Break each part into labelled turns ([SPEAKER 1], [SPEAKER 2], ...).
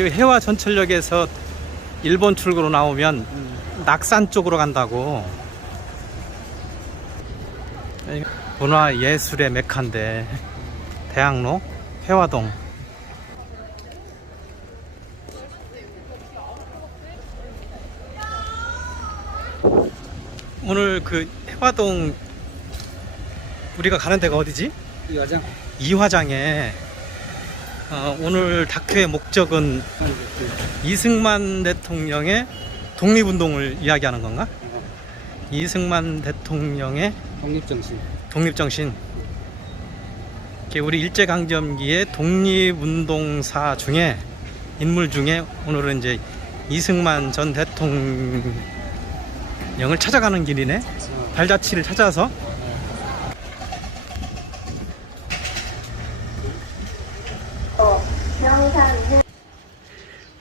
[SPEAKER 1] 이 해와 전철역에서 일본 출구로 나오면 낙산 쪽으로 간다고. 문화 예술의 메카인데 대학로 해화동. 오늘 그 해화동 우리가 가는 데가 어디지?
[SPEAKER 2] 이 화장
[SPEAKER 1] 이화장에 어, 오늘 다큐의 목적은 이승만 대통령의 독립운동을 이야기하는 건가? 이승만 대통령의
[SPEAKER 2] 독립정신
[SPEAKER 1] 독립정신. 우리 일제강점기의 독립운동사 중에 인물 중에 오늘은 이제 이승만 전 대통령을 찾아가는 길이네. 발자취를 찾아서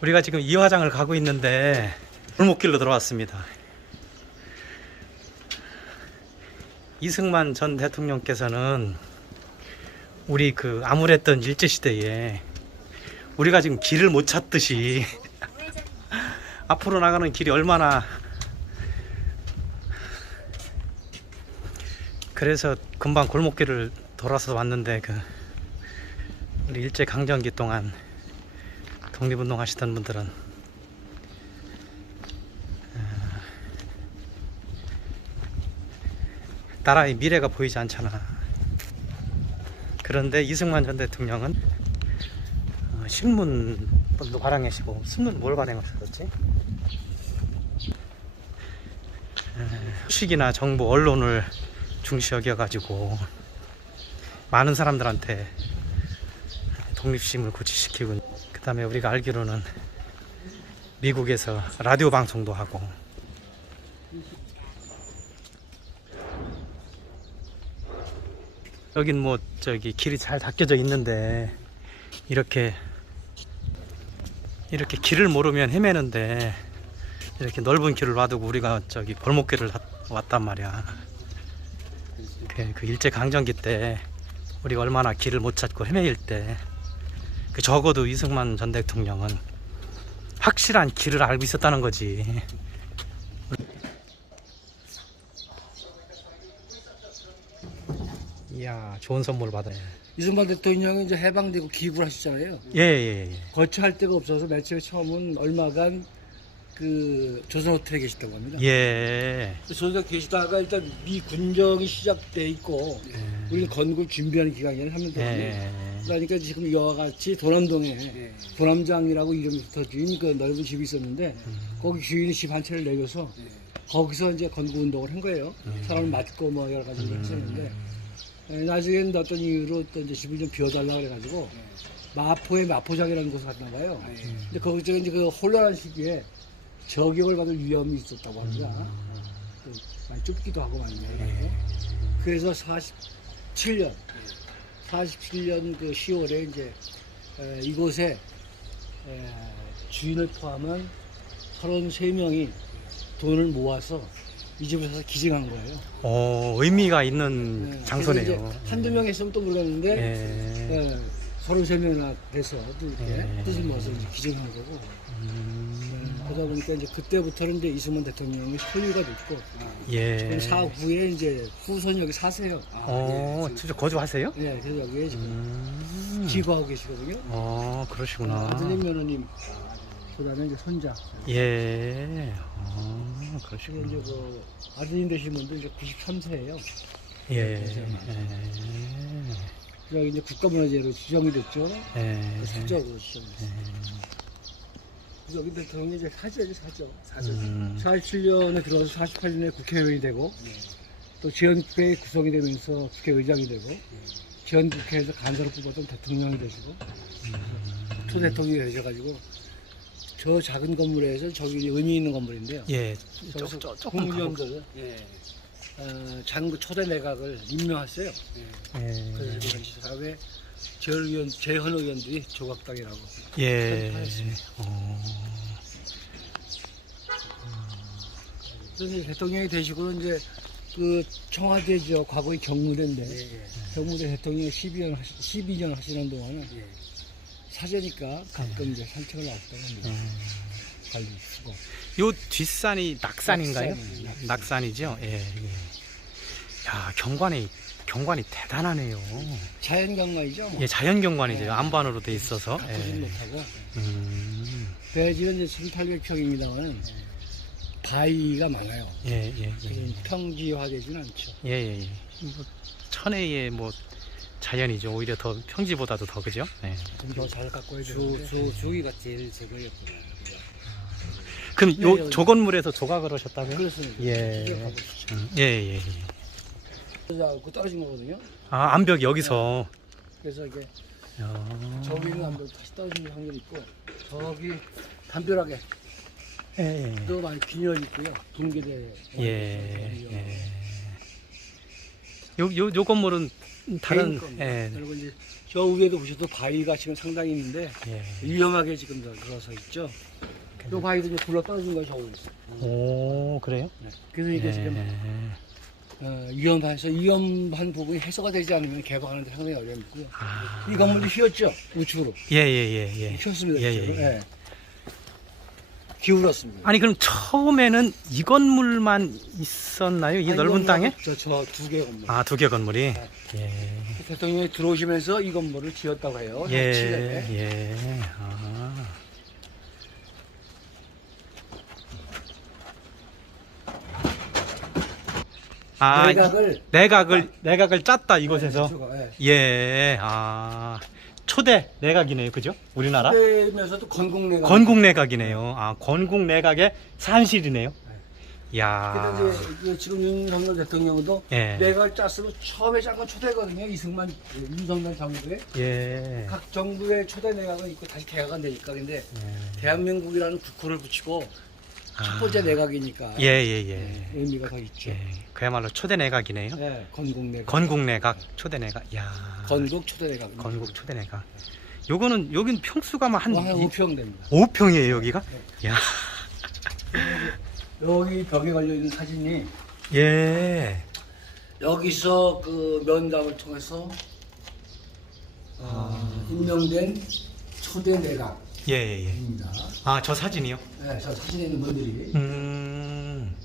[SPEAKER 1] 우리가 지금 이화장을 가고 있는데 골목길로 들어왔습니다. 이승만 전 대통령께서는 우리 그 암울했던 일제시대에 우리가 지금 길을 못 찾듯이 앞으로 나가는 길이 얼마나 그래서 금방 골목길을 돌아서 왔는데 그 우리 일제 강점기 동안 독립운동 하시던 분들은 어, 나라의 미래가 보이지 않잖아. 그런데 이승만 전 대통령은 어, 신문도 발행하시고 신문 뭘 발행하셨지? 소식이나 정보 언론을 중시 여겨가지고 많은 사람들한테 독립심을 고취시키고 그 다음에 우리가 알기로는 미국에서 라디오 방송도 하고 여긴 뭐 저기 길이 잘 닦여져 있는데 이렇게 이렇게 길을 모르면 헤매는데 이렇게 넓은 길을 놔두고 우리가 저기 골목길을 하- 왔단 말이야. 그, 그 일제 강점기 때 우리가 얼마나 길을 못 찾고 헤매일 때그 적어도 이승만 전 대통령은 확실한 길을 알고 있었다는 거지. 이야 좋은 선물 받아요.
[SPEAKER 2] 이승만 대통령이 이제 해방되고 기구를 하셨잖아요.
[SPEAKER 1] 예 예 예.
[SPEAKER 2] 거처할 데가 없어서 맨 처음에 처음은 얼마간 그 조선 호텔에 계셨다고 합니다.
[SPEAKER 1] 예.
[SPEAKER 2] 조선에 계시다가 일단 미 군정이 시작돼 있고 우리는 건국을 준비하는 기간이에요. 3년 동안.
[SPEAKER 1] 예.
[SPEAKER 2] 그러니까 지금 이와 같이 도남동에 도남장이라고 이름이 붙어진 그 넓은 집이 있었는데 거기 주인이 집 한 채를 내줘서 거기서 이제 건국 운동을 한 거예요. 사람을 맞고 뭐 여러 가지 했었는데 나중에는 어떤 이유로 또 이제 집을 좀 비워달라 그래가지고 마포의 마포장이라는 곳을 갔나 봐요. 근데 거기서 이제 그 혼란한 시기에 저격을 받을 위험이 있었다고 합니다. 또 많이 좁기도 하고 많이 해가지고. 그래서 47년 47년 그 10월에 이제 에, 이곳에 에, 주인을 포함한 33명이 돈을 모아서 이 집을 사서 기증한 거예요.
[SPEAKER 1] 어 의미가 있는
[SPEAKER 2] 네,
[SPEAKER 1] 장소네요.
[SPEAKER 2] 그래서 이제 한두 명 했으면 또 모르겠는데
[SPEAKER 1] 예.
[SPEAKER 2] 예, 33명이나 돼서 또 이렇게
[SPEAKER 1] 예.
[SPEAKER 2] 뜻을 모아서 이제 기증한 거고
[SPEAKER 1] 음,
[SPEAKER 2] 예, 그러다 보니까 이제 그때부터는 이제 이승만 대통령이 소유가 됐고
[SPEAKER 1] 예.
[SPEAKER 2] 지금 사후에 이제 후손이 여기 사세요.
[SPEAKER 1] 어 진짜 거주하세요?
[SPEAKER 2] 예, 그래서 여기에 지금
[SPEAKER 1] 음.
[SPEAKER 2] 기거하고 계시거든요.
[SPEAKER 1] 어 그러시구나.
[SPEAKER 2] 아드님 며느님 보다는 이제 손자.
[SPEAKER 1] 예. 어
[SPEAKER 2] 지금
[SPEAKER 1] 그러시구나.
[SPEAKER 2] 이제 그 아드님 되신 분도 이제 93세예요.
[SPEAKER 1] 예.
[SPEAKER 2] 여기 이제 국가문화재로 지정이 됐죠.
[SPEAKER 1] 예. 예.
[SPEAKER 2] 수적으로 지정이 됐어요. 여기 대통령이 이제 사저죠, 사저. 사저.
[SPEAKER 1] 음.
[SPEAKER 2] 47년에 들어서 48년에 국회의원이 되고 또 지연국회 구성이 되면서 국회의장이 되고 지연국회에서 간사로 뽑았던 대통령이 되시고 초 대통령이 되셔가지고 저 작은 건물에서 저기 의미 있는 건물인데요.
[SPEAKER 1] 예.
[SPEAKER 2] 저기서? 국무위원들 어, 장구 초대 내각을 임명했어요.
[SPEAKER 1] 예.
[SPEAKER 2] 그래서 지금 사회 재헌의원, 재헌의원들이 조각당이라고.
[SPEAKER 1] 예. 어.
[SPEAKER 2] 그래서 이제 대통령이 되시고는 이제 그 청와대죠. 과거의 경무대인데 경무대 대통령이 12년, 하시, 12년 하시는 동안은 사제니까 가끔 이제 산책을 나왔다고 합니다.
[SPEAKER 1] 음.
[SPEAKER 2] 관리 쓰고.
[SPEAKER 1] 요 뒷산이 낙산인가요?
[SPEAKER 2] 낙산이에요, 낙산.
[SPEAKER 1] 낙산이죠. 예, 예. 야 경관이 경관이 대단하네요.
[SPEAKER 2] 자연 경관이죠. 뭐.
[SPEAKER 1] 예, 자연 경관이죠.
[SPEAKER 2] 네.
[SPEAKER 1] 안반으로 돼 있어서.
[SPEAKER 2] 가꾸지
[SPEAKER 1] 예.
[SPEAKER 2] 못하고.
[SPEAKER 1] 음.
[SPEAKER 2] 대지는 이제 1,800평입니다만 바위가 많아요.
[SPEAKER 1] 예, 예,
[SPEAKER 2] 그래서
[SPEAKER 1] 예.
[SPEAKER 2] 평지화되지는 않죠.
[SPEAKER 1] 예, 예, 예. 뭐 천혜의 뭐 자연이죠. 오히려 더 평지보다도 더 그죠? 예.
[SPEAKER 2] 좀 더 잘 가꿔야
[SPEAKER 3] 주,
[SPEAKER 2] 되는데.
[SPEAKER 3] 주, 주기가 제일 제거였구나.
[SPEAKER 1] 그럼 요
[SPEAKER 2] 네,
[SPEAKER 1] 조건물에서 조각을 하셨다고요?
[SPEAKER 2] 그렇습니다.
[SPEAKER 1] 예. 음, 예, 예, 예.
[SPEAKER 2] 그래서 그 떨어진 거거든요.
[SPEAKER 1] 아, 암벽 여기서.
[SPEAKER 2] 그래서 이게
[SPEAKER 1] 야.
[SPEAKER 2] 저기 있는 암벽 다시 떨어지는 확률이 있고 저기 담벼락에
[SPEAKER 1] 예, 예.
[SPEAKER 2] 또 많이 균열이 있고요. 붕괴대.
[SPEAKER 1] 예, 예. 요, 요, 요 건물은 다른, 예,
[SPEAKER 2] 그리고 이제 저 위에도 보셔도 바위가 지금 상당히 있는데
[SPEAKER 1] 예.
[SPEAKER 2] 위험하게 지금 들어서 있죠. 요 바위도 이제 굴러 떨어진 거죠.
[SPEAKER 1] 오, 그래요?
[SPEAKER 2] 네. 그래서 이게 지금
[SPEAKER 1] 예.
[SPEAKER 2] 어, 위험해서 위험한 부분이 해소가 되지 않으면 개방하는 데 상당히 어려움이 있고요.
[SPEAKER 1] 아.
[SPEAKER 2] 이 건물도 휘었죠. 우측으로.
[SPEAKER 1] 예, 예, 예, 예.
[SPEAKER 2] 휘었습니다.
[SPEAKER 1] 예, 예,
[SPEAKER 2] 우측으로.
[SPEAKER 1] 예.
[SPEAKER 2] 예. 기울었습니다.
[SPEAKER 1] 아니, 그럼 처음에는 이 건물만 있었나요? 이
[SPEAKER 2] 아니,
[SPEAKER 1] 넓은
[SPEAKER 2] 이건
[SPEAKER 1] 땅에?
[SPEAKER 2] 저저 두 개 건물.
[SPEAKER 1] 아, 두 개 건물이?
[SPEAKER 2] 네.
[SPEAKER 1] 예.
[SPEAKER 2] 대통령이 들어오시면서 이 건물을 지었다고 해요.
[SPEAKER 1] 예,
[SPEAKER 2] 7년에.
[SPEAKER 1] 예. 아. 아,
[SPEAKER 2] 내각을
[SPEAKER 1] 내각을, 내각을 짰다, 이곳에서.
[SPEAKER 2] 예.
[SPEAKER 1] 예, 아. 초대 내각이네요. 그죠? 우리나라?
[SPEAKER 2] 그러면서도 건국 내각.
[SPEAKER 1] 건국 내각이네요. 아, 건국 내각의 산실이네요. 야
[SPEAKER 2] 근데 이제 지금 윤석열 대통령도
[SPEAKER 1] 예.
[SPEAKER 2] 내각을 짰으면 처음에 짠 건 초대거든요. 이승만, 윤석열 정부에.
[SPEAKER 1] 예.
[SPEAKER 2] 각 정부의 초대 내각은 있고 다시 개각은 되니까. 근데
[SPEAKER 1] 예.
[SPEAKER 2] 대한민국이라는 국호를 붙이고 첫
[SPEAKER 1] 아.
[SPEAKER 2] 번째 내각이니까
[SPEAKER 1] 예, 예, 예.
[SPEAKER 2] 의미가 더 있죠.
[SPEAKER 1] 예. 그야말로 초대 내각이네요.
[SPEAKER 2] 네, 건국 내각.
[SPEAKER 1] 건국 내각, 초대 내각. 야
[SPEAKER 2] 건국 초대 내각.
[SPEAKER 1] 건국 초대 내각. 요거는 여긴 평수가
[SPEAKER 2] 뭐한한
[SPEAKER 1] 이-
[SPEAKER 2] 5평 됩니다.
[SPEAKER 1] 5평이에요, 여기가? 야.
[SPEAKER 2] 여기 벽에 걸려 있는 사진이
[SPEAKER 1] 예.
[SPEAKER 2] 여기서 그 면담을 통해서 어, 임명된 초대 내각 입니다.
[SPEAKER 1] 예, 예, 예. 아, 저 사진이요?
[SPEAKER 2] 네, 저 사진에 있는 분들이
[SPEAKER 1] 음.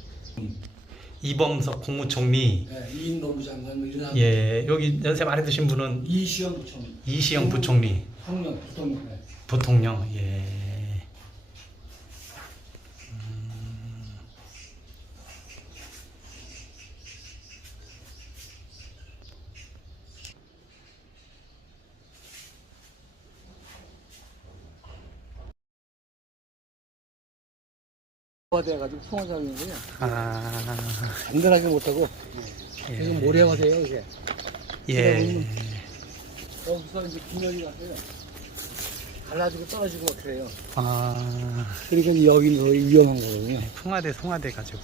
[SPEAKER 1] 이범석 국무총리.
[SPEAKER 2] 네, 이인 노무장관 뭐 이런 사람
[SPEAKER 1] 예. 여기 연세 많이 드신 분은
[SPEAKER 2] 이시영 부총리,
[SPEAKER 1] 이시영 부총리.
[SPEAKER 2] 황령 부통령 네.
[SPEAKER 1] 부통령. 예.
[SPEAKER 2] 돼가지고 통화장인데요.
[SPEAKER 1] 아.
[SPEAKER 2] 단단하게 못하고 계속 모래가 돼요 이게.
[SPEAKER 1] 예.
[SPEAKER 2] 여기서 이제 균열이 가서요. 갈라지고 떨어지고 막 그래요.
[SPEAKER 1] 아.
[SPEAKER 2] 그러니까 이제 여기는 더 위험한 거거든요.
[SPEAKER 1] 풍화대 송화대 가지고.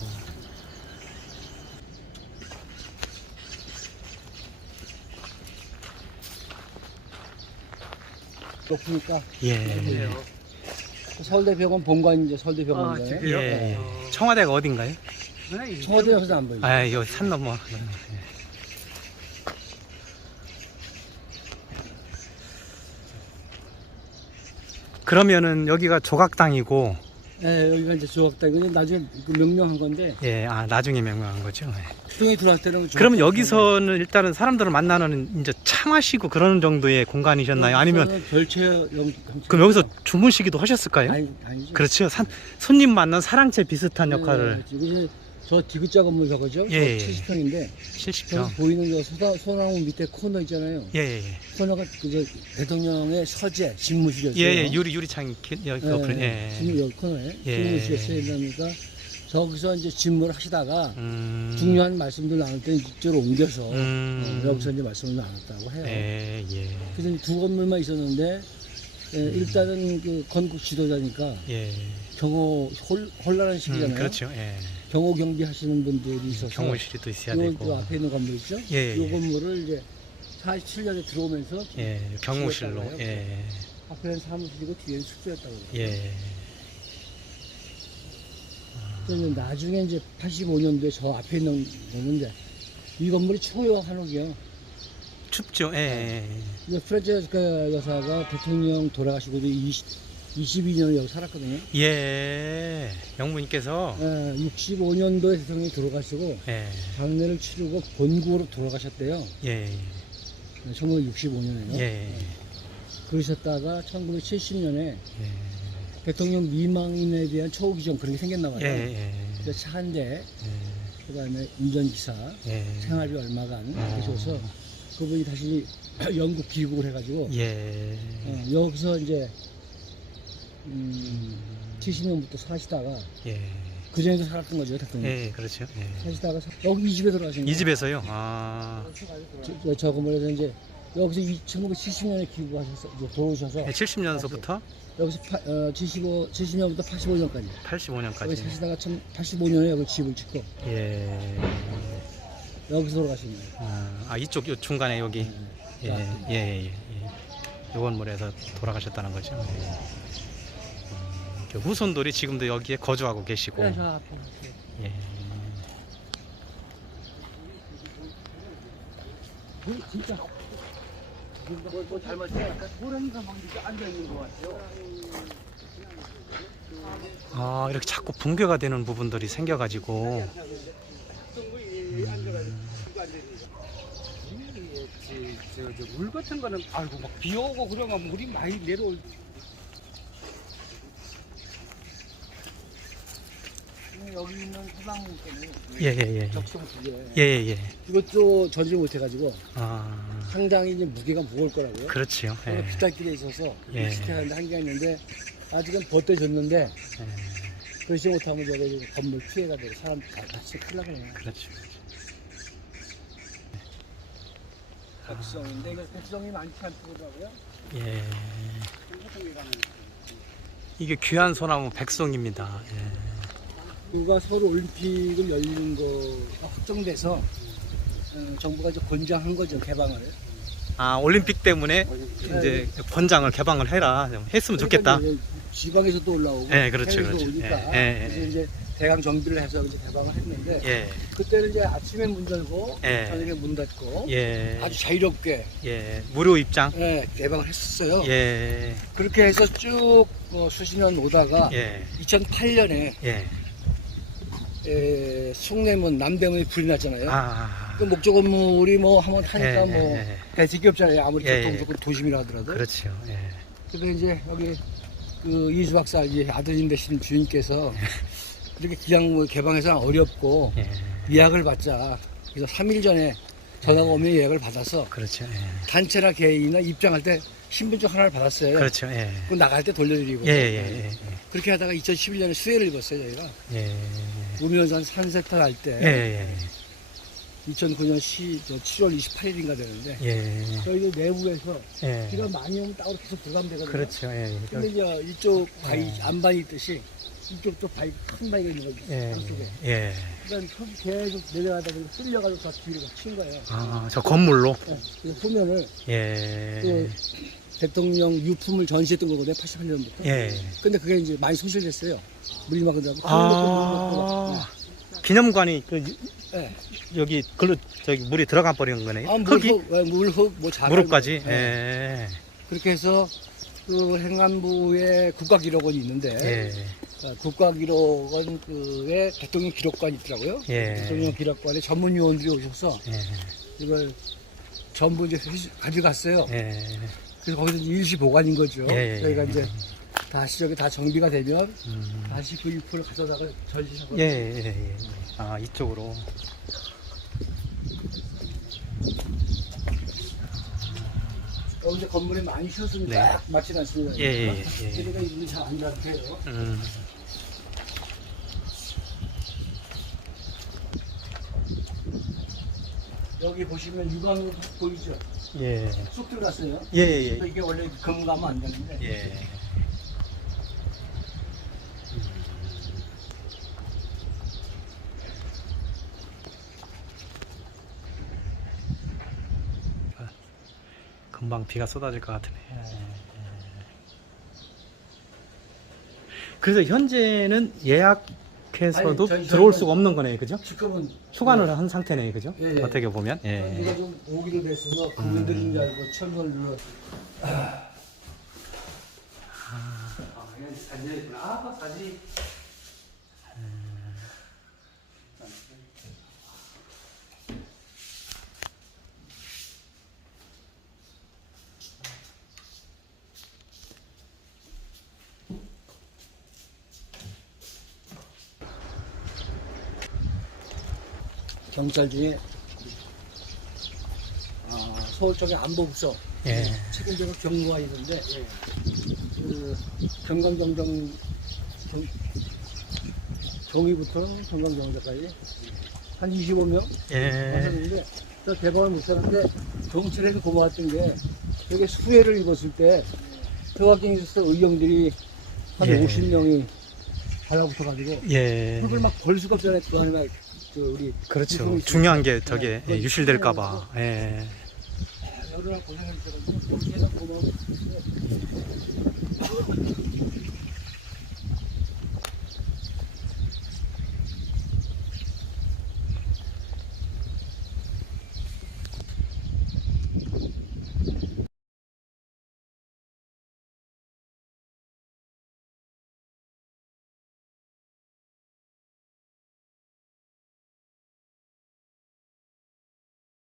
[SPEAKER 2] 높으니까
[SPEAKER 1] 예.
[SPEAKER 2] 서울대병원 본관 이제 서울대병원인데
[SPEAKER 3] 아, 지금요?
[SPEAKER 1] 예. 청와대가 어딘가요?
[SPEAKER 2] 청와대 여기서 안 보이죠.
[SPEAKER 1] 아, 여기 산 넘어. 그러면은 여기가 조각당이고,
[SPEAKER 2] 네, 여기가 이제 조각당이 나중에 그 명명한 건데
[SPEAKER 1] 예, 아, 나중에 명명한 거죠. 예.
[SPEAKER 2] 수동이 들어갈 때는
[SPEAKER 1] 그러면 여기서는 일단은 사람들을 만나는 이제 차 마시고 그런 정도의 공간이셨나요? 아니면
[SPEAKER 2] 여기서는 별채 영
[SPEAKER 1] 그럼 여기서 주무시기도 하셨을까요?
[SPEAKER 2] 아니 아니죠.
[SPEAKER 1] 그렇죠. 산, 손님 만난 사랑채 비슷한 역할을
[SPEAKER 2] 네, 이제 저 디귿자 건물 저거죠.
[SPEAKER 1] 예, 예.
[SPEAKER 2] 70평인데
[SPEAKER 1] 70평.
[SPEAKER 2] 저기 보이는 저 소나, 소나무 밑에 코너 있잖아요.
[SPEAKER 1] 예, 예, 예.
[SPEAKER 2] 코너가 그저 대통령의 서재 집무실이었어요.
[SPEAKER 1] 예, 예, 유리 유리창 기- 여기
[SPEAKER 2] 예,
[SPEAKER 1] 옆에 예.
[SPEAKER 2] 집 여기 코너에
[SPEAKER 1] 예.
[SPEAKER 2] 집무실이었어요. 그러니까 저기서 이제 집무를 하시다가
[SPEAKER 1] 음.
[SPEAKER 2] 중요한 말씀들 나눌 때는 이쪽으로 옮겨서
[SPEAKER 1] 음.
[SPEAKER 2] 어, 여기서 이제 말씀을 나눴다고 해요.
[SPEAKER 1] 예, 예.
[SPEAKER 2] 그래서 이제 두 건물만 있었는데 예, 일단은 그 건국 지도자니까
[SPEAKER 1] 예.
[SPEAKER 2] 경호 홀, 혼란한 시기잖아요.
[SPEAKER 1] 음, 그렇죠. 예.
[SPEAKER 2] 경호 경비 하시는 분들이 있어서
[SPEAKER 1] 경호실이 또 있어야
[SPEAKER 2] 요,
[SPEAKER 1] 되고.
[SPEAKER 2] 요 앞에 있는 건물 있죠?
[SPEAKER 1] 예,
[SPEAKER 2] 요
[SPEAKER 1] 예.
[SPEAKER 2] 건물을 이제 47년에 들어오면서
[SPEAKER 1] 예, 경호실로. 예.
[SPEAKER 2] 앞에는 사무실이고 뒤에는 숙소였다고 그래요.
[SPEAKER 1] 예.
[SPEAKER 2] 그래서 이제 나중에 이제 85년도에 저 앞에 있는 거는데 이 건물이 초유와 한옥이요.
[SPEAKER 1] 춥죠. 예.
[SPEAKER 2] 이제 프란체스카 여사가 대통령 돌아가시고도 20, 22년을 여기 살았거든요.
[SPEAKER 1] 예. 예. 영부님께서
[SPEAKER 2] 예, 65년도에 대통령이 돌아가시고
[SPEAKER 1] 예.
[SPEAKER 2] 장례를 치르고 본국으로 돌아가셨대요.
[SPEAKER 1] 예.
[SPEAKER 2] 1965년에요.
[SPEAKER 1] 예.
[SPEAKER 2] 그러셨다가 1970년에
[SPEAKER 1] 예.
[SPEAKER 2] 대통령 미망인에 대한 초우 규정 그런 게 생겼나 봐요.
[SPEAKER 1] 예. 예.
[SPEAKER 2] 그래서 차 한 대,
[SPEAKER 1] 예.
[SPEAKER 2] 그다음에 운전기사,
[SPEAKER 1] 예.
[SPEAKER 2] 생활비 얼마간
[SPEAKER 1] 어.
[SPEAKER 2] 하셔서 그분이 다시 영국 귀국을 해가지고
[SPEAKER 1] 예.
[SPEAKER 2] 어, 여기서 이제 음, 70년부터 사시다가
[SPEAKER 1] 예.
[SPEAKER 2] 그 전에도 살았던 거죠 대통령.
[SPEAKER 1] 예. 그렇죠. 예.
[SPEAKER 2] 사시다가 사- 여기 이 집에 들어가신 거예요.
[SPEAKER 1] 이 집에서요. 아.
[SPEAKER 2] 저, 저, 저 건물에서 이제 여기서 1970년에 귀국하셔서 이제 돌아오셔서
[SPEAKER 1] 70년서부터
[SPEAKER 2] 여기서 파, 어, 75, 70년부터 85년까지 여기
[SPEAKER 1] 85년까지.
[SPEAKER 2] 사시다가 참 85년에 여기 집을 짓고
[SPEAKER 1] 예.
[SPEAKER 2] 여기서 돌아가신 거예요.
[SPEAKER 1] 아, 아, 이쪽 요 중간에 여기 예, 예, 예, 예. 예. 요 건물에서 돌아가셨다는 거죠. 예. 음, 그 후손들이 지금도 여기에 거주하고 계시고.
[SPEAKER 2] 그래서 앞에
[SPEAKER 1] 예.
[SPEAKER 2] 그 진짜 뭐, 뭐 닮았어요? 약간 호랑이가 막 이렇게 앉아 있는 것 같아요.
[SPEAKER 1] 아, 이렇게 자꾸 붕괴가 되는 부분들이 생겨가지고.
[SPEAKER 3] 저물 같은 거는 아이고 막 비 오고 그러면 물이 많이 내려올
[SPEAKER 2] 여기 있는 사방께는
[SPEAKER 1] 예, 예, 예.
[SPEAKER 2] 적성 두 개.
[SPEAKER 1] 예, 예, 예.
[SPEAKER 2] 이것도 전지 못해가지고
[SPEAKER 1] 아,
[SPEAKER 2] 상당히 이제 무게가 무거울 거라고요.
[SPEAKER 1] 그렇지요.
[SPEAKER 2] 예.
[SPEAKER 1] 예.
[SPEAKER 2] 비탈길에 있어서
[SPEAKER 1] 예.
[SPEAKER 2] 비슷해하는데 한계가 있는데 아직은 버텨줬는데
[SPEAKER 1] 예.
[SPEAKER 2] 그러지 못하면 저기 건물 피해가 되고 사람 다 다치 큰일 나거든요.
[SPEAKER 1] 그렇죠.
[SPEAKER 2] 적성인데 이거 곡성이 많지 않더라고요.
[SPEAKER 1] 예. 이게 귀한 소나무 백송입니다. 예.
[SPEAKER 2] 누가 서울 올림픽을 열리는 거가 확정돼서 어, 정부가 이제 권장한 거죠 개방을.
[SPEAKER 1] 아, 올림픽 때문에 이제 권장을 개방을 해라. 좀 했으면 좋겠다.
[SPEAKER 2] 그러니까 이제 지방에서도 올라오고
[SPEAKER 1] 예, 그렇죠, 그렇죠.
[SPEAKER 2] 오니까
[SPEAKER 1] 예, 예,
[SPEAKER 2] 그래서
[SPEAKER 1] 예.
[SPEAKER 2] 이제 대강 정비를 해서 이제 개방을 했는데
[SPEAKER 1] 예.
[SPEAKER 2] 그때는 이제 아침에 문 열고
[SPEAKER 1] 예.
[SPEAKER 2] 저녁에 문 닫고
[SPEAKER 1] 예.
[SPEAKER 2] 아주 자유롭게
[SPEAKER 1] 예. 무료 입장.
[SPEAKER 2] 예, 개방을 했었어요.
[SPEAKER 1] 예.
[SPEAKER 2] 그렇게 해서 쭉 어, 수십 년 오다가
[SPEAKER 1] 예.
[SPEAKER 2] 2008년에
[SPEAKER 1] 예.
[SPEAKER 2] 에, 숭례문 남대문이 불이 났잖아요.
[SPEAKER 1] 아.
[SPEAKER 2] 그 목조 건물이 뭐 한번 타니까
[SPEAKER 1] 예,
[SPEAKER 2] 뭐
[SPEAKER 1] 예, 예.
[SPEAKER 2] 대책이 없잖아요. 아무리
[SPEAKER 1] 예,
[SPEAKER 2] 교통
[SPEAKER 1] 예.
[SPEAKER 2] 좋고 도심이라 하더라도.
[SPEAKER 1] 그렇죠. 예.
[SPEAKER 2] 그래서 이제 여기 그 이수 박사 아드님 되신 주인께서 이렇게 기왕 개방해서 어렵고
[SPEAKER 1] 예.
[SPEAKER 2] 예약을 받자. 그래서 3일 전에 전화가 오면 예약을 받아서
[SPEAKER 1] 그렇죠. 예.
[SPEAKER 2] 단체나 개인이나 입장할 때 신분증 하나를 받았어요.
[SPEAKER 1] 그렇죠. 예.
[SPEAKER 2] 그 나갈 때 돌려드리고.
[SPEAKER 1] 예, 예, 예.
[SPEAKER 2] 그렇게 하다가 2011년에 수혜를 입었어요, 저희가.
[SPEAKER 1] 예.
[SPEAKER 2] 우면산 산세터 할 때.
[SPEAKER 1] 예. 예.
[SPEAKER 2] 2009년 7월 28일인가 되는데.
[SPEAKER 1] 예.
[SPEAKER 2] 저희도 내부에서
[SPEAKER 1] 예.
[SPEAKER 2] 비가 많이 오면 따로 계속 들어가면 되거든요.
[SPEAKER 1] 그렇죠. 예.
[SPEAKER 2] 근데 이제 이쪽 바위
[SPEAKER 1] 예.
[SPEAKER 2] 안반이 있듯이 이쪽도 바위 큰 바위가 있는 거죠.
[SPEAKER 1] 예. 예.
[SPEAKER 2] 그러니까 흙이 계속 내려가다 보니까 쓸려가지고 다 뒤로 친 거예요.
[SPEAKER 1] 아, 저 건물로.
[SPEAKER 2] 네. 그래서 소면을
[SPEAKER 1] 예.
[SPEAKER 2] 그 대통령 유품을 전시했던 거거든요. 88년부터.
[SPEAKER 1] 예.
[SPEAKER 2] 근데 그게 이제 많이 소실됐어요. 물이 막 그러고
[SPEAKER 1] 아. 기념관이 그
[SPEAKER 2] 네.
[SPEAKER 1] 여기 글로 저기 물이 들어가 버리는 거네요.
[SPEAKER 2] 아,
[SPEAKER 1] 흙이
[SPEAKER 2] 물흙, 네, 물흙, 뭐 자갈.
[SPEAKER 1] 무릎까지.
[SPEAKER 2] 뭐, 네.
[SPEAKER 1] 예.
[SPEAKER 2] 그렇게 해서 그 행안부에 국가기록원이 있는데
[SPEAKER 1] 예.
[SPEAKER 2] 아, 국가기록원 그에 대통령 기록관이 있더라고요.
[SPEAKER 1] 예.
[SPEAKER 2] 대통령 기록관에 전문위원들이 오셔서
[SPEAKER 1] 예.
[SPEAKER 2] 이걸 전부 이제 가져갔어요.
[SPEAKER 1] 예.
[SPEAKER 2] 그래서 거기서 일시 보관인 거죠.
[SPEAKER 1] 예, 예,
[SPEAKER 2] 저희가
[SPEAKER 1] 예.
[SPEAKER 2] 이제 다시 저기 다 정비가 되면
[SPEAKER 1] 음.
[SPEAKER 2] 다시 그 유품을 가져다가 전시하고
[SPEAKER 1] 예, 예, 예. 아, 이쪽으로.
[SPEAKER 2] 여기서 건물이 많이 쉬었으니까
[SPEAKER 1] 네.
[SPEAKER 2] 맞진 않습니다.
[SPEAKER 1] 예, 예, 예, 예.
[SPEAKER 2] 그러니까 이분이 잘안 나한테요.
[SPEAKER 1] 음.
[SPEAKER 2] 여기 보시면 유광으로 보이죠?
[SPEAKER 1] 예.
[SPEAKER 2] 쑥 들어갔어요.
[SPEAKER 1] 예, 예,
[SPEAKER 2] 근데 이게 원래 금가면 안 되는데
[SPEAKER 1] 예. 금방 비가 쏟아질 것 같으네. 그래서 현재는 예약 그렇게 해서도
[SPEAKER 2] 아니, 저희-
[SPEAKER 1] 들어올 수가 없는 거네, 그죠?
[SPEAKER 2] 지금은
[SPEAKER 1] 휴관을 한 상태네, 그죠?
[SPEAKER 2] 예, 예.
[SPEAKER 1] 어떻게 보면.
[SPEAKER 2] 우리가
[SPEAKER 1] 예.
[SPEAKER 2] 좀 오기를 냈어서 국민들인 줄 알고 철거를 눌러.
[SPEAKER 1] 아, 앉아있구나. 아, 사진.
[SPEAKER 2] 경찰 중에 아, 서울 쪽에 안보부서
[SPEAKER 1] 예.
[SPEAKER 2] 책임자가 경무가 있는데 그 경감정정 경, 경위부터 경감정정까지 한 25명
[SPEAKER 1] 예.
[SPEAKER 2] 하셨는데 저 대법을 못 하는데 경찰에서 고마웠던 게 되게 수혜를 입었을 때特학경에 있어서 의형들이 한
[SPEAKER 1] 예.
[SPEAKER 2] 50명이 달라붙어가지고
[SPEAKER 1] 예.
[SPEAKER 2] 흙을 막벌 수가 없잖아요. 그 안에 막 그 우리
[SPEAKER 1] 그렇죠. 중요한 게 저게 예, 유실될까봐. 예.
[SPEAKER 2] 여러 고생을 고마워.